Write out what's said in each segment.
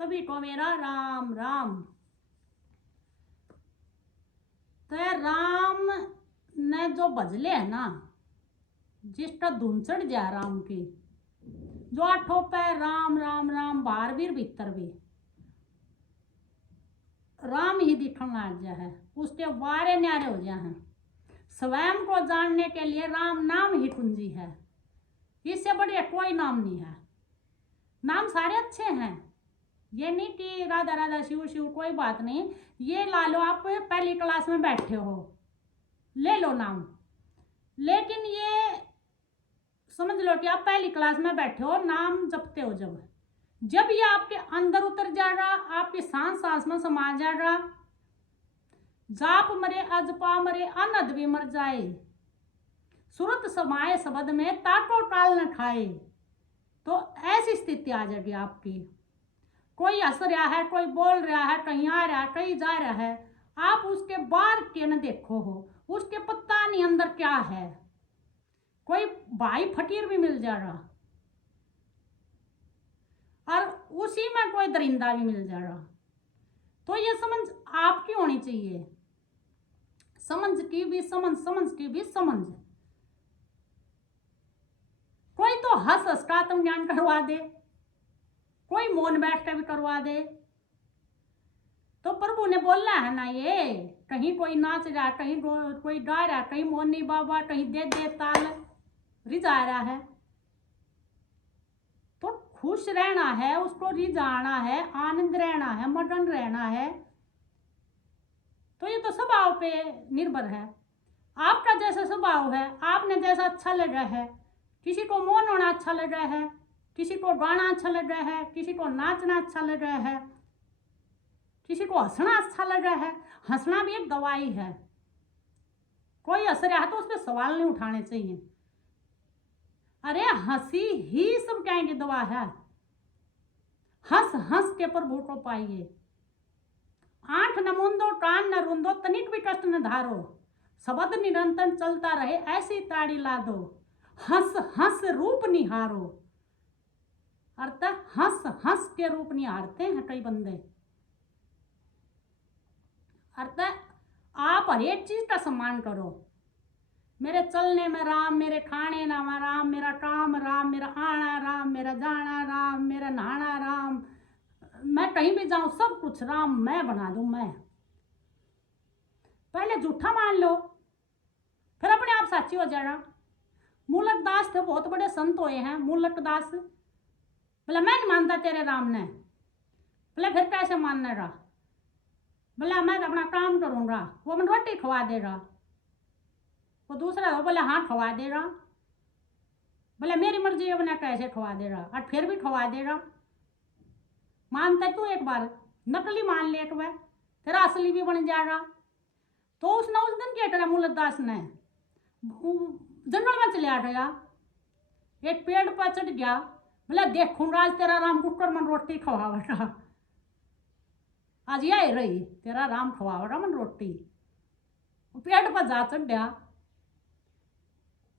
सभी को मेरा राम राम। तो राम ने जो भजले है ना, जिसका धुन चढ़ जा राम की, जो आठों पे राम राम राम बाहर भी भीतर भी राम ही दिखने लग गया है, उसके वारे न्यारे हो गया है। स्वयं को जानने के लिए राम नाम ही कुंजी है, इससे बढ़िया कोई नाम नहीं है। नाम सारे अच्छे हैं, ये नहीं कि राधा राधा शिव शिव कोई बात नहीं, ये ला लो, आप पहली क्लास में बैठे हो ले लो नाम, लेकिन ये समझ लो कि आप पहली क्लास में बैठे हो, नाम जपते हो जब ये आपके अंदर उतर जाएगा, आपके सांस सांस में समा जाएगा, जाप मरे अजपा मरे अनद भी मर जाए, सुरत समाये शब्द में ताको टाल न खाए, तो ऐसी स्थिति आ जाएगी आपकी। कोई हंस रहा है, कोई बोल रहा है, कहीं आ रहा है, कहीं जा रहा है, आप उसके बाहर के न देखो हो, उसके पता नहीं अंदर क्या है। कोई भाई फकीर भी मिल जाएगा और उसी में कोई दरिंदा भी मिल जाएगा। तो ये समझ आपकी होनी चाहिए, समझ की भी समझ, समझ की भी समझ। कोई तो हंस हंस का आत्म ज्ञान करवा दे, कोई मौन बैठ कर भी करवा दे। तो प्रभु ने बोला है ना, ये कहीं कोई नाच रहा, कहीं कोई गा रहा, कहीं मोनी बाबा, कहीं दे दे ताल रिझा रहा है। तो खुश रहना है, उसको रिझाना है, आनंद रहना है, मगन रहना है। तो ये तो स्वभाव पे निर्भर है, आपका जैसा स्वभाव है, आपने जैसा अच्छा लग रहा है। किसी को मौन होना अच्छा लग रहा है, किसी को गाना अच्छा लग रहा है, किसी को नाचना अच्छा लग रहा है, किसी को हंसना अच्छा लग रहा है। हंसना भी एक दवाई है, कोई हंस रहा है तो उस पर सवाल नहीं उठाने चाहिए। अरे हंसी ही सब कहेंगे दवा है, हंस हंस के प्रभु को पाइए। आंख न मूंदो, कान न रूंदो, तनिक भी कष्ट न धारो, शब्द निरंतर चलता रहे ऐसी ताड़ी ला दो, हंस हंस रूप निहारो। अर्थ हंस हंस के रूप निहारते हैं कई बंदे। अर्थ आप हर एक चीज का सम्मान करो। मेरे चलने में राम, मेरे खाने ना में राम, मेरा काम राम, मेरा आना राम, मेरा जाना राम, मेरा नहाना राम, मैं कहीं भी जाऊं सब कुछ राम मैं बना दूं। मैं पहले झूठा मान लो, फिर अपने आप साची हो जाएगा। मूलक दास थे, बहुत बड़े संत हुए हैं मूलक दास। बोला मैं नहीं मानता तेरे राम ने। बोला फिर कैसे मानने रहा? बोला मैं अपना काम करूंगा, वो मैं रोटी खवा देगा। वो दूसरा हो बोला हाँ खवा देगा। बोला मेरी मर्जी है, बना कैसे खवा देगा, और फिर भी खवा देगा। मानता तू एक बार, नकली मान ले एक बार, फिर असली भी बन जाएगा। तो उसने उस दिन क्या करा, मूलदास ने जंगल में चले गया, एक पेड़ पर चढ़ गया। बोला देखूंगा आज तेरा राम कुकर मन रोटी खवावेगा, आज यही रही तेरा राम खवावेगा मन रोटी। पेड़ पर जा चढ़ गया,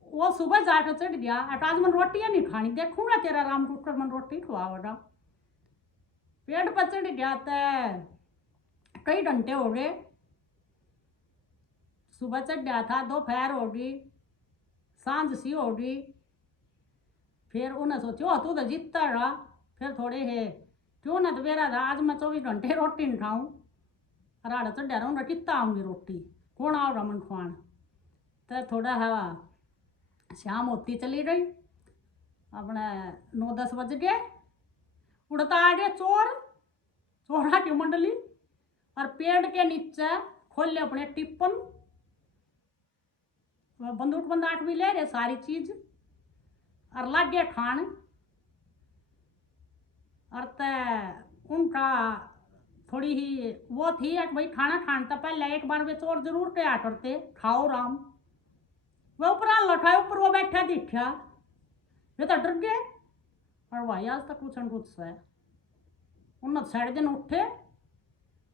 वो सुबह जाकर चढ़ गया, आज मन रोटियां नहीं खानी, देखूंगा तेरा राम कुकर मन रोटी खवावेगा। पेड़ पर चढ़ गया तो कई घंटे हो गए, सुबह चढ़ गया था, दोपहर हो गई, सांझ सी हो गई। फिर उन्हें सोचो तू तो जीतता रहा, फिर थोड़े है क्यों ना तो बेरा था आज मैं 24 घंटे रोटी नहीं खाऊं, राड़ा चढ़ा रहूंगा, कितना आऊंगी रोटी, कौन आओगा मन खुआन। तो थोड़ा हवा शाम होती चली गई, अपने 9-10 बज गए, उड़ता आ गए चोर, चोरा की मंडली, और पेड़ के नीचे खोल ले अपने टिप्पन, बंदूक बंदाक भी ले रहे सारी चीज, और लग गए खान। और उनका थोड़ी ही वो थी कि भाई खाना खाने तो पहले एक बार वे चोर जरूर क्या करते, खाओ राम। वह ऊपर लौटाए, ऊपर वो बैठा दिखा, वे तो डर गए, और भाई आज तक कुछ न कुछ है। उन्होंने साढ़े दिन उठे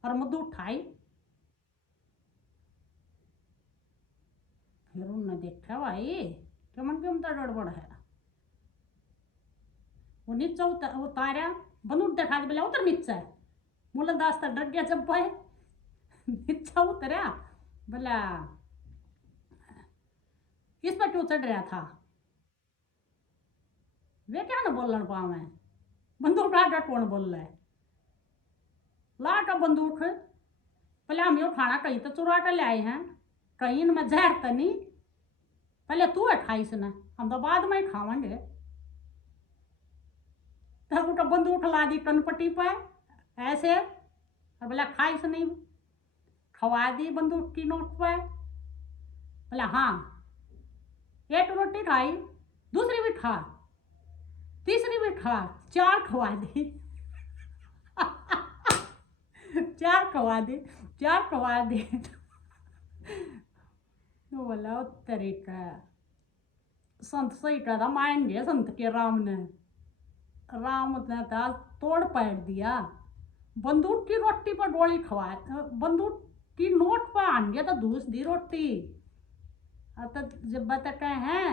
और मधु उठाई, फिर उन्होंने देखा भाई क्यों मन क्यों गड़बड़ है। वो नीचे उतारा, बंदूक देखा के बोला उतर नीचे। मूलदास तो डर गया जब पाए नीचा उतरा, बोला किस पर क्यों चढ़ रहा था, वे क्या ना बोलन पावे, बंदूक लाटा कौन बोल रहा है, लाटा बंदूक, पहले हम यो खाना कहीं तो चुरा कर ले आए हैं, कहीं में जहर तो नहीं, पहले तू है खाई सुना, हम तो बाद में ही खावेंगे। तब उठा बंदूक ला दी कनपट्टी पर ऐसे, और बोला खाई से नहीं, खवा दी बंदूक की नोक पर, बोला हाँ, एक रोटी खाई, दूसरी भी खा, तीसरी भी खा, 4 खवा दी 4 खवा दी, 4 खवा दी तो बोला तरीका संत सही कहा, मान गए संत के राम ने था तोड़ पैर दिया, बंदूक की रोटी पर गोली खवा, बंदूक की नोट पर आन गया तो दूस दी रोटी। तो जब बताते हैं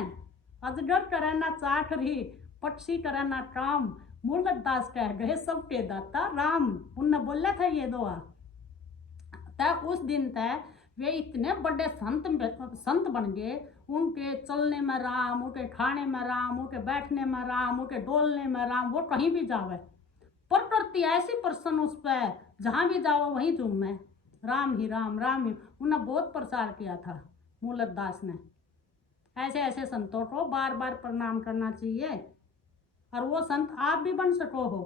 अजगर करे ना चाट रही, पक्षी करे ना काम, मूलदास कह गए सबके दाता राम, उनने बोला था ये दुआ। तब उस दिन तक वे इतने बड़े संत बन गए, उनके चलने में राम, उनके खाने में राम, उनके बैठने में राम, उनके डोलने में राम, वो कहीं भी जावे प्रकृति ऐसी प्रसन्न उस पर, जहाँ भी जाओ वहीं झूमे, राम ही राम, राम ही। उन्हें बहुत प्रचार किया था मूलदास ने। ऐसे ऐसे संतों को बार बार प्रणाम करना चाहिए, और वो संत आप भी बन सको हो।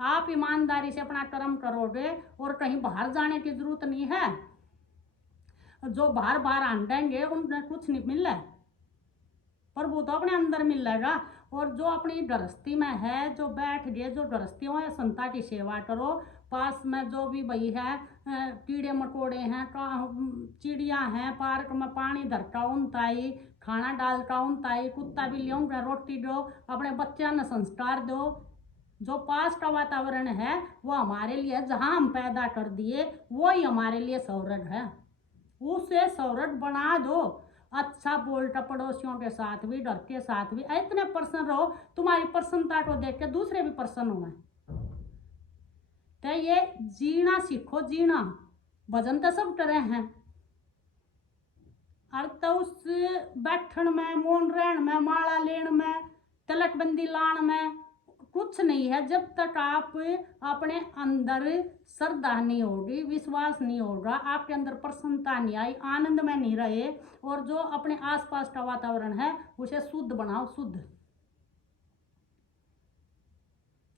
आप ईमानदारी से अपना कर्म करोगे और कहीं बाहर जाने की जरूरत नहीं है। जो बाहर बाहर आंडेंगे उन्हें कुछ नहीं मिल रहा है, प्रभु तो अपने अंदर मिल रहेगा। और जो अपनी गृहस्थी में है, जो बैठ गए, जो गृहस्थियों है, संता की सेवा करो। पास में जो भी भाई है, कीड़े मकोड़े हैं, चिड़िया हैं, पार्क में पानी धरका उनताई, खाना डालता उनताई, कुत्ता भी ले रोटी दो, अपने बच्चों ने संस्कार दो। जो पास का वातावरण है वो हमारे लिए, जहाँ हम पैदा कर दिए वही हमारे लिए सौरभ है, उसे सौरभ बना दो। अच्छा बोलता पड़ोसियों के साथ भी, डर के साथ भी, इतने प्रसन्न रहो, तुम्हारी प्रसन्नता को देख के दूसरे भी प्रसन्न होंगे। तो ये जीना सीखो, जीना। भजन तो सब करे हैं, और तो उस बैठन में, मौन रहन में, माला लेन में, तिलकबंदी लान में कुछ नहीं है। जब तक आप अपने अंदर श्रद्धा नहीं होगी, विश्वास नहीं होगा, आपके अंदर प्रसन्नता नहीं आई, आनंद में नहीं रहे, और जो अपने आसपास का वातावरण है उसे शुद्ध बनाओ, शुद्ध।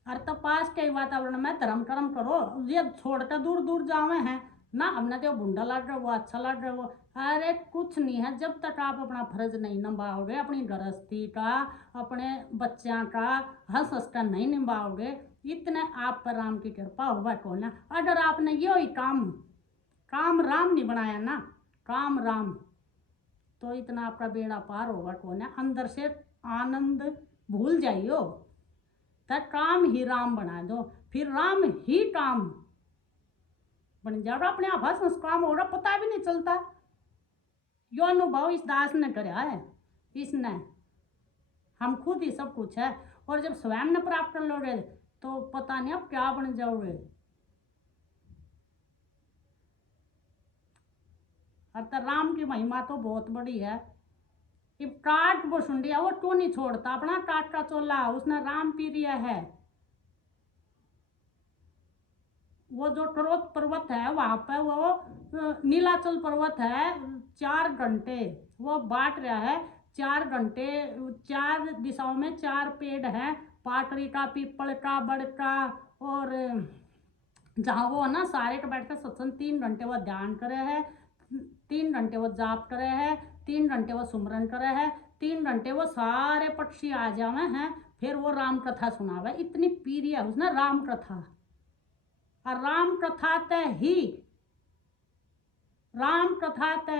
और तो पास के वातावरण में धर्म कर्म करो, ये छोड़कर दूर दूर जावे हैं ना, हमने तो भुंडा लग रहा, वो अच्छा लग रहा, वो अरे कुछ नहीं है। जब तक आप अपना फर्ज नहीं निभाओगे, अपनी गृहस्थी का, अपने बच्चों का हंस हंस कर नहीं निभाओगे, इतने आप पर राम की कृपा होगा कौन है। अगर आपने यो ही काम राम नहीं बनाया ना, काम राम, तो इतना आपका बेड़ा पार होगा कौन है। अंदर से आनंद भूल जाइयो, तब काम ही राम बना दो, फिर राम ही काम बन जाओ, अपने आप हंस काम हो रहा, पता भी नहीं चलता। यो अनुभव इस दास ने कराया है, इसने, हम खुद ही सब कुछ है। और जब स्वयं ने प्राप्त कर लोगे तो पता नहीं आप क्या बन जाओगे। अर्थात राम की महिमा तो बहुत बड़ी है। काट वो सुंडिया, वो क्यों नहीं छोड़ता अपना काट का चोला, उसने राम पी लिया है। वो जो क्रोध पर्वत है वहां पे, वो नीलाचल पर्वत है, 4 घंटे वो बांट रहा है, 4 घंटे 4 दिशाओं में 4 पेड़ हैं, पाटरी का, पीपल का, बड़ का, और जहाँ वो है ना सारे के बैठ कर सत्संग, 3 घंटे वो ध्यान करे है, 3 घंटे वो जाप करे है, 3 घंटे वो सुमरन करे है, 3 घंटे वो सारे पक्षी आ जावे हैं, फिर वो राम कथा सुनावे। इतनी प्रिय है उसने राम कथा। और राम कथा तय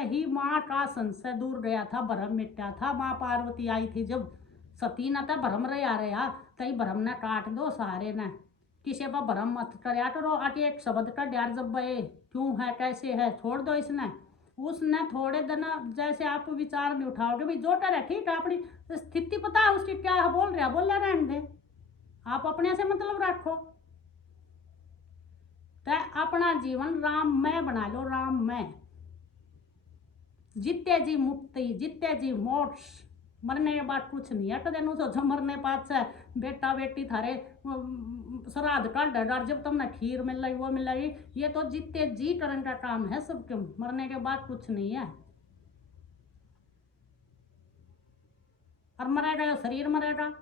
ही माँ का संशय दूर गया था, भरम मिटा था। माँ पार्वती आई थी जब, सती न था भरम रहा रहा, तई भरम ने काट दो सारे ने, किसी पर भरम मत करया करो। आके एक शब्द का ड्यार जब बे क्यों है, कैसे है, छोड़ दो इसने। उसने थोड़े दिन जैसे आप विचार में उठाओगे, भाई जो कर है ठीक है, अपनी स्थिति पता है उसकी क्या है, बोल रहा रहने दे, आप अपने से मतलब रखो। तो अपना जीवन राममय बना लो, राममय। जीते जी मुक्ति, जीते जी मोक्ष, मरने के बाद कुछ नहीं है। तो देनु सोचो मरने बाद से बेटा बेटी थारे श्राद्ध का डर, जब तुमने खीर मिल रही वो मिल रही, ये तो जीते जी करने का काम है सबके। मरने के बाद कुछ नहीं है। और मरेगा या शरीर मरेगा,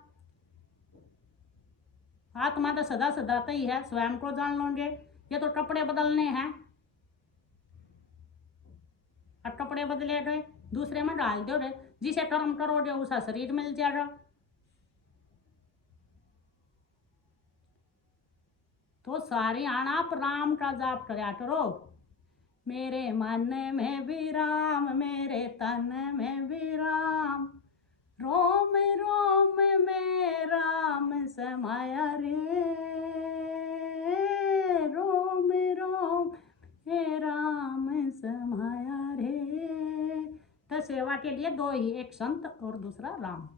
आत्मा तो सदा सदाता ही है। स्वयं को जान लोगे। ये तो कपड़े बदलने हैं, और कपड़े बदले गए दूसरे में डाल दो रे, जिसे कर्म करोगे उसका शरीर मिल जाएगा। तो सारी आप राम का जाप करया करो। मेरे मन में भी राम, मेरे तन में भी राम, रोम रोम में राम समाया रे, रोम रोम में राम समाया रे। तो सेवा के लिए दो ही, एक संत और दूसरा राम।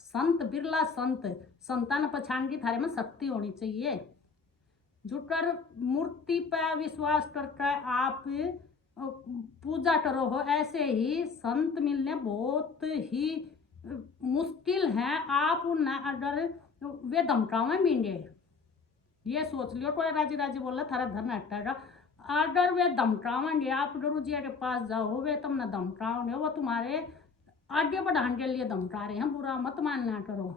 संत बिरला संत, संतान पहचान की थारे में शक्ति होनी चाहिए। जुटकर मूर्ति पर विश्वास करके आप पूजा करो हो, ऐसे ही संत मिलने बहुत ही मुश्किल है। आप न अगर वे धमकावे मींगे, ये सोच लियो। कोई राजी राजी बोला थारा धर्म हटेगा। अगर वे धमकावेंगे, आप गुरु जी के पास जाओ, वे तुमने धमकाओगे, वो तुम्हारे आगे बढ़ाने के लिए धमका रहे हैं। बुरा मत मानना करो,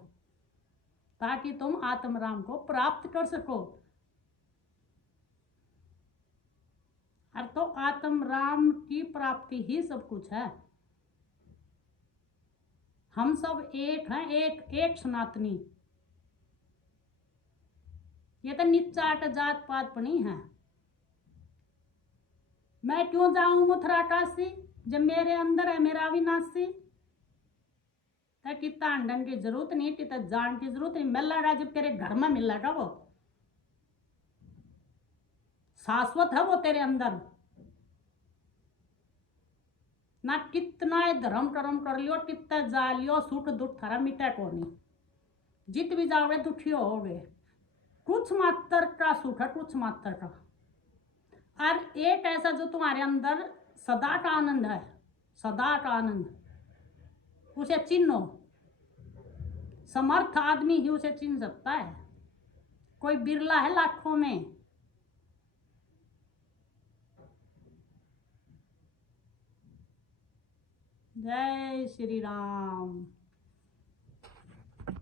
ताकि तुम आत्म राम को प्राप्त कर सको। और तो आत्म राम की प्राप्ति ही सब कुछ है। हम सब एक हैं, एक एक सनातनी। ये तो निच्चाट जात पात पनी है। मैं क्यों जाऊं मथुरा काशी, जब मेरे अंदर है मेरा अविनाशी। कितना अंडन की जरूरत नहीं, कितना जान की जरूरत नहीं। मिल रहा जब तेरे घर में मिल रहा, वो शाश्वत है, वो तेरे अंदर। ना कितना धर्म कर्म कर लियो, कितना जा लियो, सुख दुख थारा मिटे को नहीं। जित भी जाओगे दुखी होगे। कुछ मात्र का सुख है, कुछ मात्र का। और एक ऐसा जो तुम्हारे अंदर सदा का आनंद है, सदा का आनंद, उसे चिन्हो। समर्थ आदमी ही उसे चिन्ह सकता है, कोई बिरला है लाखों में। जय श्री राम।